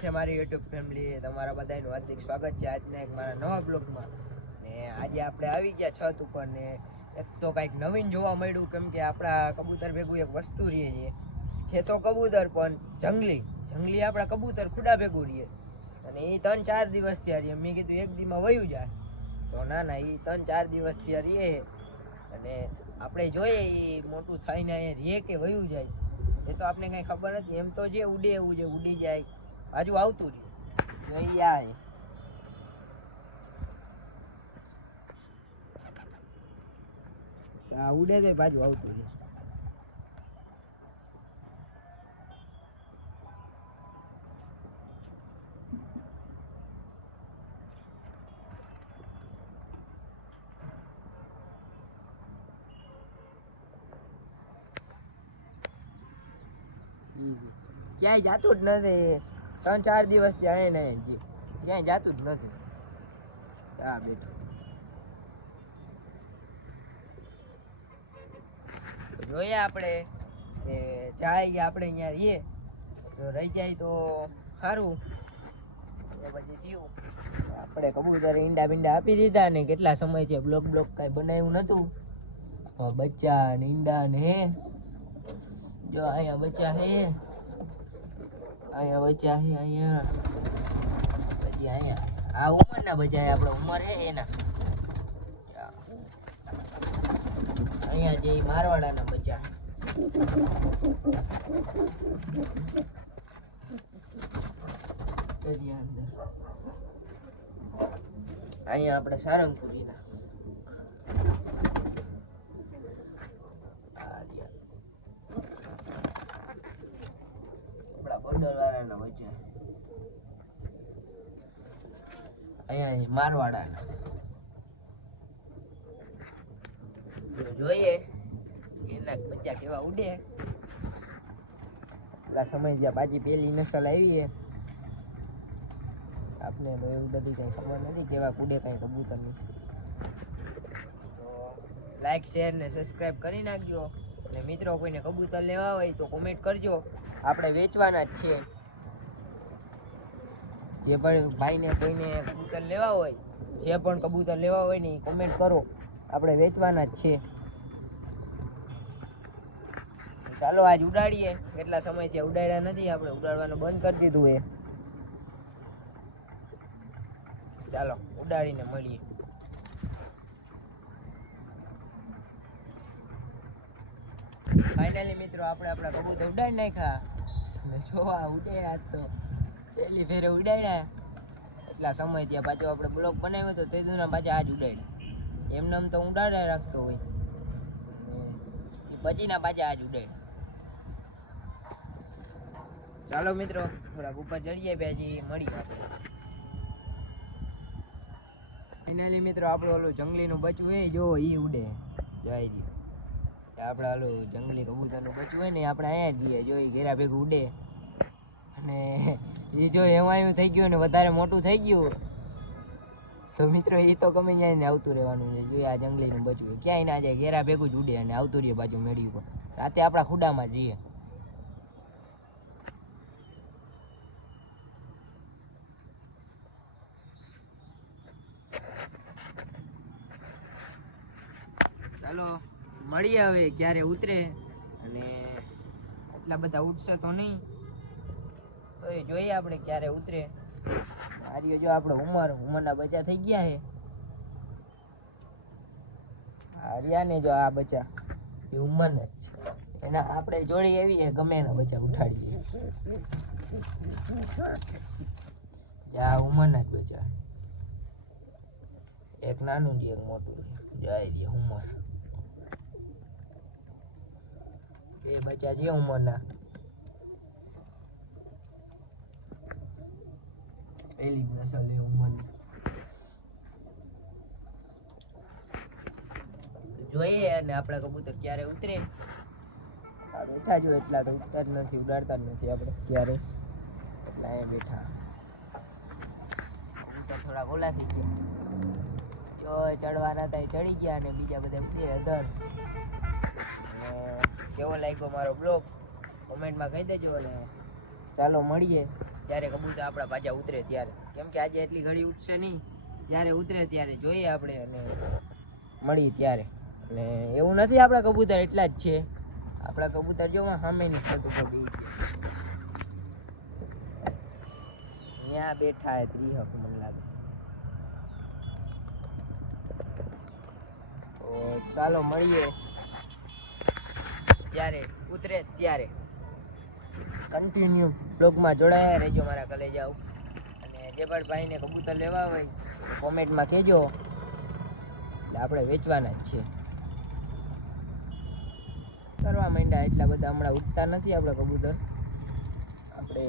છે મારી YouTube family, તમારા બધાનું હાર્દિક સ્વાગત છે આજના એક મારા નવા બ્લોગમાં. ને આજે આપણે આવી ગયા છત ઉપર ને એક તો કંઈક નવીન જોવા મળ્યું, કેમ કે આપણા કબૂતર ભેગું એક વસ્તુ રહીએ છે તો કબૂતર પણ જંગલી આપણા કબૂતર ખુડા ભેગું રહીએ અને એ 3-4 દિવસથી રહીએ. મેં કીધું એક દીમાં વયું જાય, તો ના એ 3-4 દિવસથી રહીએ અને આપણે જોઈએ એ મોટું થઈને અહીંયા રહીએ કે વયું જાય એ તો આપણે કંઈ ખબર નથી. એમ તો જે ઉડે એવું છે, ઉડી જાય બાજુ આવતું રહ્યું ઉડે તો બાજુ આવતું રહ્યું. ક્યાંય જાતું જ નથી. 3-4 દિવસથી આવે ને ક્યાંય જાતું જ નથી. હા બેઠું જોઈએ આપણે કે જાય આપણે અહીંયા રહીએ તો રહી જાય તો સારું. પછી થયું આપણે કબૂતર ઈંડા બીંડા આપી દીધા ને કેટલા સમય છે બ્લોક કાંઈ બનાવ્યું નહોતું. બચ્ચા ને ઈંડા ને હે જો અહીંયા બચ્ચા હે, અહીંયા બચ્ચા હે, અહીંયા પછી અહીંયા આ ઉંમરના બચ્ચા આપણે ઉંમર હે એના. અહીંયા જે મારવાડાના બચ્ચા અંદર, અહીંયા આપણે સારંગપુરીના બોર્ડરવાળાના બચ્ચા, અહીંયા મારવાડાના. જોઈએ એના બચ્ચા કેવા ઉડે. એટલા સમય જ્યાં પાછી પેલી નસલ આવી આપને એવું બધી કંઈ ખબર નથી કેવા કુડે કંઈ કબૂતરની. તો લાઈક શેર ને સબસ્ક્રાઈબ કરી નાખજો. અને મિત્રો કોઈને કબૂતર લેવા હોય તો કોમેન્ટ કરજો, આપણે વેચવાના જ છીએ. જે પણ ભાઈને કોઈને કબૂતર લેવા હોય, જે પણ કબૂતર લેવા હોય ને એ કોમેન્ટ કરો, આપણે વેચવાના જ છે. ચાલો આજ ઉડાડીએ. કેટલા સમયથી ઉડાડ્યા નથી, આપણે ઉડાડવાનું બંધ કરી દીધું એ. ચાલો ઉડાડીને મળીએ. ફાઇનલી મિત્રો આપણે આપણા કબૂતર ઉડાડી નાખ્યા અને જોવા ઉડે. આજ તો પહેલી ફેરે ઉડાડ્યા. એટલા સમય ત્યાં પાછો આપણે બ્લોક બનાવ્યો હતો તે દુના પાછા આજ ઉડાડી. એમને આમ તો ઉડાડ્યા રાખતો હોય બચીના પાછા આજ ઉડાડી. ચાલો મિત્રો થોડાક ઉપર ચડીએ પછી મળીએ આપણે. ફાઇનલી મિત્રો આપણું ઓલું જંગલીનું બચવું હોય જો એ ઉડે જાય રહ્યું. આપણે ઓલું જંગલી કબૂતરનું બચવું હોય ને આપણે અહીંયા જ જઈએ જો એ ઘેરા ભેગું ઉડે. અને એ જો એમાં થઈ ગયું ને વધારે મોટું થઈ ગયું તો મિત્રો એ તો ગમે ત્યાં ને આવતું રહેવાનું છે. જોઈએ આ જંગલીનું બચવું ક્યાંય ના જાય, ઘેરા ભેગું જ ઉડે અને આવતું રહે બાજુ મેળવી પર. રાતે આપણા ખુડામાં જ રહીએ. ચાલો મળીએ હવે ક્યારે ઉતરે. અને એટલા બધા ઉઠશે તો નહીં, તો એ જોઈએ આપણે ક્યારે ઉતરે. આર્યો જો આપણે ઉંમરના બચ્ચા થઈ ગયા છે. આર્યા ને જો આ બચ્ચા એ ઉંમરના જ છે. એના આપણે જોડી એવી છે ગમે એના બચ્ચા ઉઠાડીએ. આ ઉંમરના જ બચ્ચા, એક નાનું છે એક મોટું જાય છે ઉંમર. એ બચ્ચા છે ઉંમરના. પેલી નસલ એ ઉંમરની. જોઈએ અને આપણા કબૂતર ક્યારે ઉતરે. આ બેઠા જો એટલા તો ઉઠતા જ નથી, ઉડાડતા જ નથી આપણે ક્યારે. એટલા અહીંયા બેઠા કબૂતર થોડા ઓલા થઈ ગયા. જો ચડવાના હતા એ ચડી ગયા અને બીજા બધા ઉડે અધર. કેવો લાગ્યો મારો બ્લોગ કોમેન્ટમાં કહી દેજો. અને ચાલો મળીએ. ત્યારે કબૂતર આપણા પાછા ઉતરે ત્યારે, કેમ કે આજે એટલી ઘડી ઉઠશે નહીં, ત્યારે ઉતરે ત્યારે જોઈએ આપણે અને મળી ત્યારે. અને એવું નથી આપણા કબૂતર એટલા જ છે, આપણા કબૂતર જો સામેની છત ઉપર બેસી ત્યાં બેઠા હે ત્રિહક મને લાગે. તો ચાલો મળીએ ત્યારે ઉતરે ત્યારે. કન્ટિન્યુ બ્લોગમાં જોડાયા રહેજો મારા કલેજાઓ. અને જે પણ ભાઈને કબૂતર લેવા હોય કોમેન્ટમાં કહેજો, એટલે આપણે વેચવાના જ છે. કરવા માંડ્યા એટલા બધા હમણાં ઉડતા નથી આપણા કબૂતર. આપણે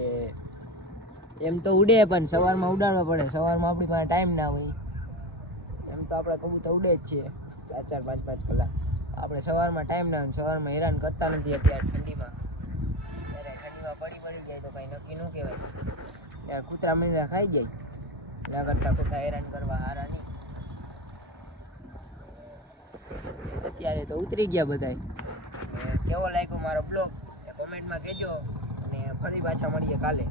એમ તો ઉડે પણ સવારમાં ઉડાડવા પડે, સવારમાં આપણી પાસે ટાઈમ ના હોય. એમ તો આપણા કબૂતર ઉડે જ છે 4-4, 5-5 કલાક. આપણે સવારમાં ટાઈમ ના હોય, સવારમાં હેરાન કરતા નથી. અત્યારે ઠંડીમાં પડી જાય તો કાંઈ નક્કી ન કહેવાય, ત્યારે કૂતરા મીંડા ખાઈ જાય, એના કરતાં ખોટા હેરાન કરવા હારા નહીં. અત્યારે તો ઉતરી ગયા બધાય. કેવો લાગ્યો મારો બ્લોગ એ કોમેન્ટમાં કહેજો, અને ફરી પાછા મળીએ કાલે.